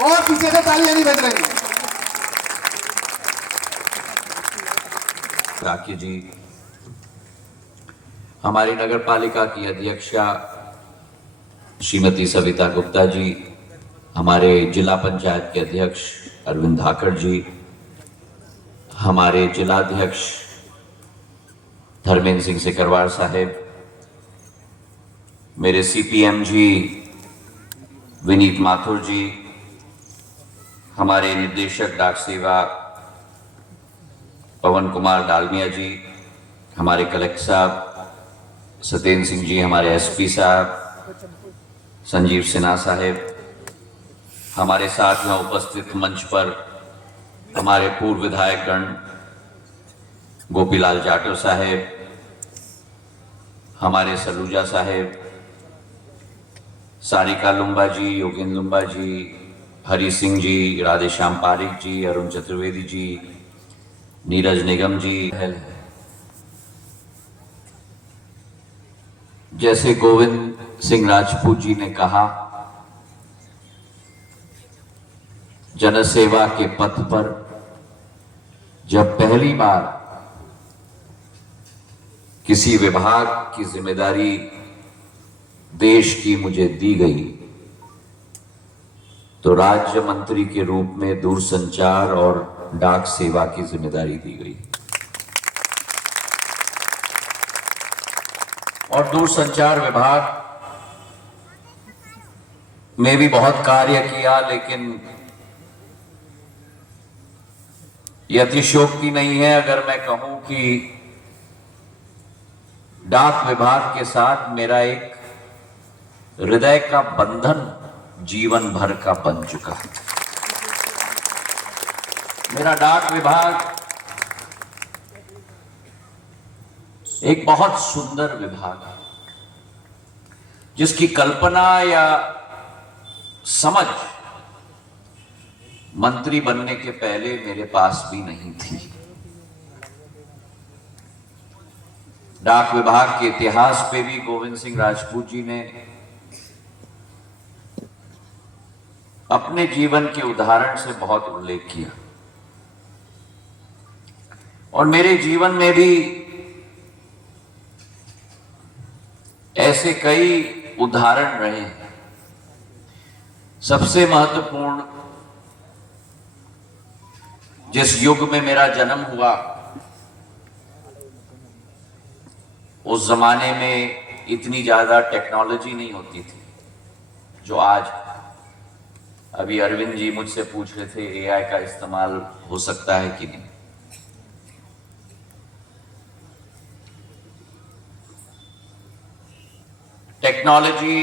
और पीछे से तालियां नहीं बज रही। राखी जी, हमारी नगर पालिका की अध्यक्षा श्रीमती सविता गुप्ता जी, हमारे जिला पंचायत के अध्यक्ष अरविंद धाकड़ जी, हमारे जिलाध्यक्ष धर्मेंद्र सिंह सिकरवार साहेब, मेरे सीपीएम जी विनीत माथुर जी, हमारे निदेशक डाक सेवा पवन कुमार डालमिया जी, हमारे कलेक्टर साहब सत्येंद्र सिंह जी, हमारे एसपी साहब संजीव सिन्हा साहेब, हमारे साथ में उपस्थित मंच पर हमारे पूर्व विधायक गण गोपीलाल जाटव साहेब, हमारे सलूजा साहेब, सारिका लुम्बा जी, योगेंद्र लुम्बा जी, हरि सिंह जी, राधेश्याम पारिक जी, अरुण चतुर्वेदी जी, नीरज निगम जी। जैसे गोविंद सिंह राजपूत जी ने कहा, जनसेवा के पथ पर जब पहली बार किसी विभाग की जिम्मेदारी देश की मुझे दी गई तो राज्य मंत्री के रूप में दूरसंचार और डाक सेवा की जिम्मेदारी दी गई। और दूरसंचार विभाग में भी बहुत कार्य किया, लेकिन यह अतिशयोक्ति नहीं है अगर मैं कहूं कि डाक विभाग के साथ मेरा एक हृदय का बंधन जीवन भर का बन चुका है। मेरा डाक विभाग एक बहुत सुंदर विभाग है जिसकी कल्पना या समझ मंत्री बनने के पहले मेरे पास भी नहीं थी। डाक विभाग के इतिहास पे भी गोविंद सिंह राजपूत जी ने अपने जीवन के उदाहरण से बहुत उल्लेख किया और मेरे जीवन में भी ऐसे कई उदाहरण रहे हैं। सबसे महत्वपूर्ण, जिस युग में मेरा जन्म हुआ उस जमाने में इतनी ज्यादा टेक्नोलॉजी नहीं होती थी जो आज। अभी अरविंद जी मुझसे पूछ रहे थे एआई का इस्तेमाल हो सकता है कि नहीं। टेक्नोलॉजी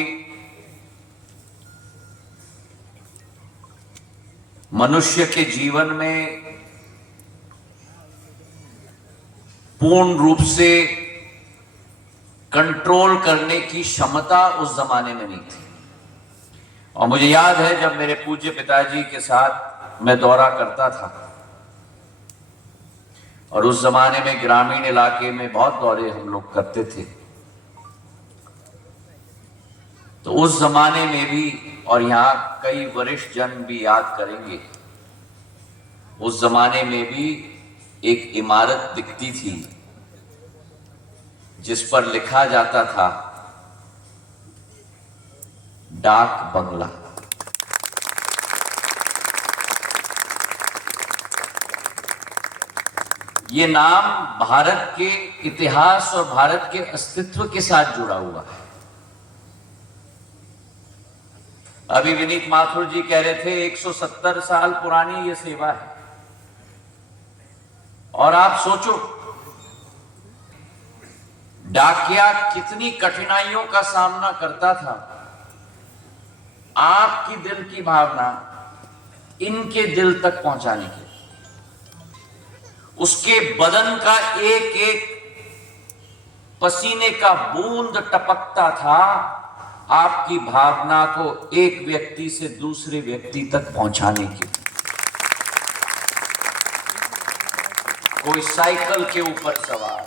मनुष्य के जीवन में पूर्ण रूप से कंट्रोल करने की क्षमता उस जमाने में नहीं थी। और मुझे याद है जब मेरे पूज्य पिताजी के साथ मैं दौरा करता था और उस जमाने में ग्रामीण इलाके में बहुत दौरे हम लोग करते थे, तो उस जमाने में भी, और यहां कई वरिष्ठ जन भी याद करेंगे, उस जमाने में भी एक इमारत दिखती थी जिस पर लिखा जाता था डाक बंगला। ये नाम भारत के इतिहास और भारत के अस्तित्व के साथ जुड़ा हुआ है। अभी विनीत माथुर जी कह रहे थे 170 साल पुरानी ये सेवा है। और आप सोचो डाकिया कितनी कठिनाइयों का सामना करता था। आपकी दिल की भावना इनके दिल तक पहुंचाने के, उसके बदन का एक एक पसीने का बूंद टपकता था आपकी भावना को एक व्यक्ति से दूसरे व्यक्ति तक पहुंचाने की। कोई साइकिल के ऊपर सवार,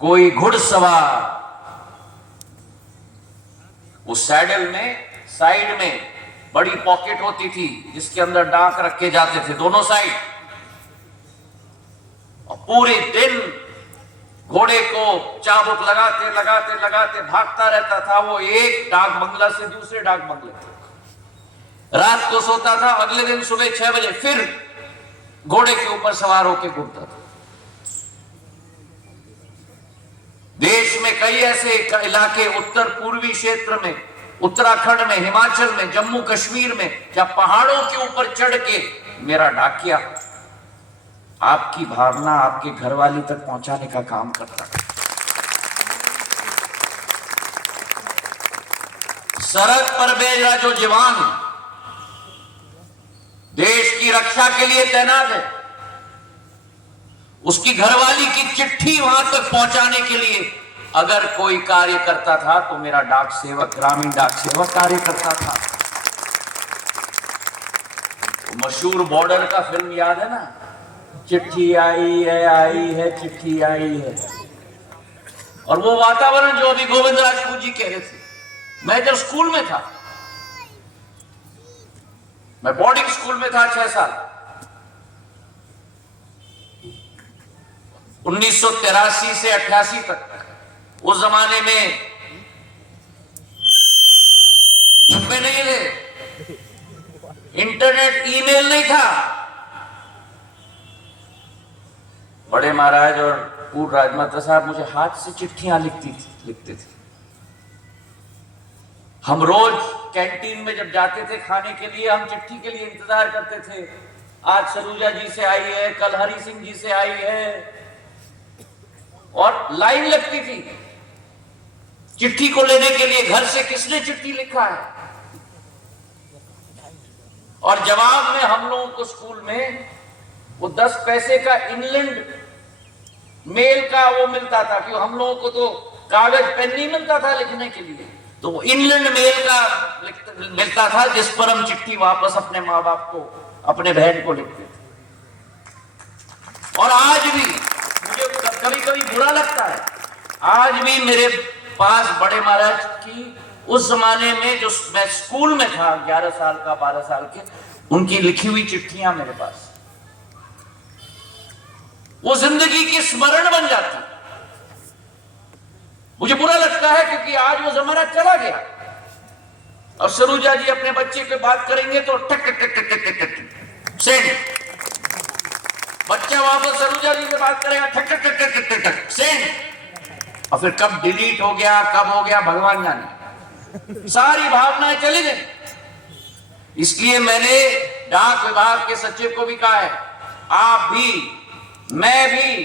कोई घुड़सवार, उस सैडल में साइड में बड़ी पॉकेट होती थी जिसके अंदर डाक रखे जाते थे दोनों साइड, और पूरे दिन घोड़े को चाबुक लगाते लगाते लगाते भागता रहता था वो एक डाक बंगला से दूसरे डाक बंगले तक। रात को सोता था, अगले दिन सुबह 6 बजे फिर घोड़े के ऊपर सवार होकर घूमता था। देश में कई ऐसे इलाके उत्तर पूर्वी क्षेत्र में, उत्तराखंड में, हिमाचल में, जम्मू कश्मीर में, जहां पहाड़ों के ऊपर चढ़ के मेरा डाकिया आपकी भावना आपके घरवाली तक पहुंचाने का काम करता है। सरहद पर मेरा जो जवान देश की रक्षा के लिए तैनात है, उसकी घरवाली की चिट्ठी वहां तक पहुंचाने के लिए अगर कोई कार्य करता था तो मेरा डाक सेवक, ग्रामीण डाक सेवक कार्य करता था। तो मशहूर बॉर्डर का फिल्म याद है ना, चिट्ठी आई है चिट्ठी आई है। और वो वातावरण जो अभी गोविंद राजपूत जी कह रहे थे, मैं जब स्कूल में था, मैं बोर्डिंग स्कूल में था 6 साल, 1983 से 88 तक। उस जमाने में डब्बे नहीं थे, इंटरनेट, ईमेल नहीं था। बड़े महाराज और पूर्व राजमाता साहब मुझे हाथ से चिट्ठियां लिखते थे। हम रोज कैंटीन में जब जाते थे खाने के लिए, हम चिट्ठी के लिए इंतजार करते थे। आज सरूजा जी से आई है, कल हरि सिंह जी से आई है, और लाइन लगती थी चिट्ठी को लेने के लिए। घर से किसने चिट्ठी लिखा है, और जवाब में हम लोगों को स्कूल में वो 10 पैसे का इंग्लैंड मेल का वो मिलता था, क्योंकि हम लोगों को तो कागज पेन नहीं मिलता था लिखने के लिए, तो वो इंग्लैंड मेल का मिलता था जिस पर हम चिट्ठी वापस अपने माँ बाप को, अपने बहन को लिखते थे। और आज भी मुझे कभी कभी बुरा लगता है, आज भी मेरे पास बड़े महाराज की उस जमाने में जो मैं स्कूल में था 11 साल का, 12 साल के, उनकी लिखी हुई चिट्ठियां मेरे पास, वो जिंदगी की स्मरण बन जाती। मुझे बुरा लगता है क्योंकि आज वो जमाना चला गया। और सरूजा जी अपने बच्चे पे बात करेंगे तो टक टक टक टक टक टक सेंड, बच्चा वापस सरूजा जी से बात करेगा, ठक ठक ठक ठक ठक ठक सेंड, और फिर कब डिलीट हो गया, कब हो गया, भगवान जाने, सारी भावनाएं चली गई। इसलिए मैंने डाक विभाग के सचिव को भी कहा है, आप भी, मैं भी